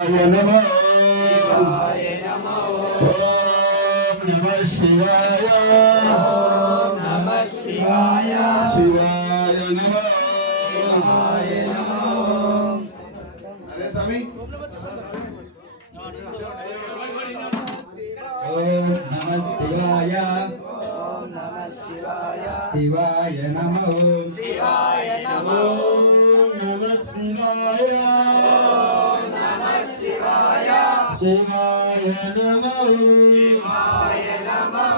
नमः ओम नमः शिवाय ओम नमः शिवाय शिवाय नमः शिवाय नमः। अरे स्वामी ओम नमः शिवाय ओम नमः शिवाय शिवाय नमः शिवाय नमः। ओम नमः शिवाय ओम नमः शिवाय शिवाय नमः शिवाय नमः।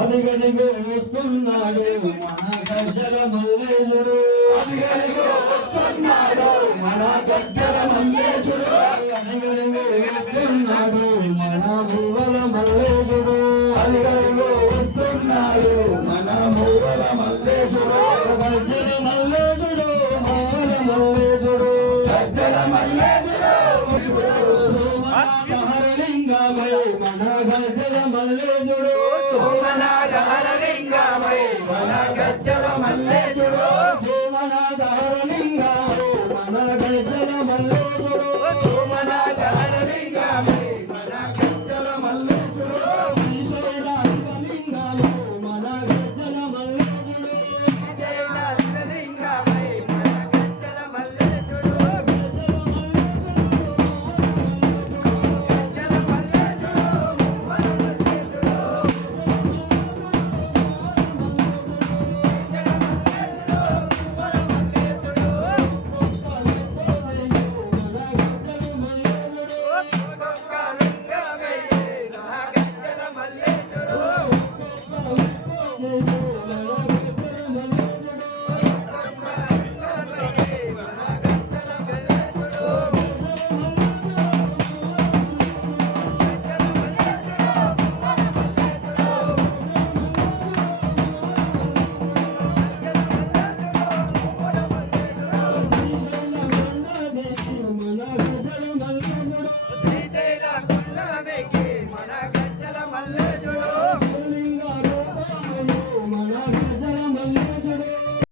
అదిగదిగో వస్తున్నాడు మన గజ్జల మల్లేశుడు అదిగదిగో వస్తున్నాడు మన గజ్జల మల్లేశుడు అదిగదిగో వస్తున్నాడు మన మువ్వల మల్లేశుడు అదిగదిగో వస్తున్నాడు మన మూవల మల్లేశుడు గజ్జల మల్లేశుడు మువ్వల మల్లేశుడు గజ్జల మల్లేశుడు హరలింగమై మన గజ్జల మల్లేశుడు సోమనాగ హరలింగమై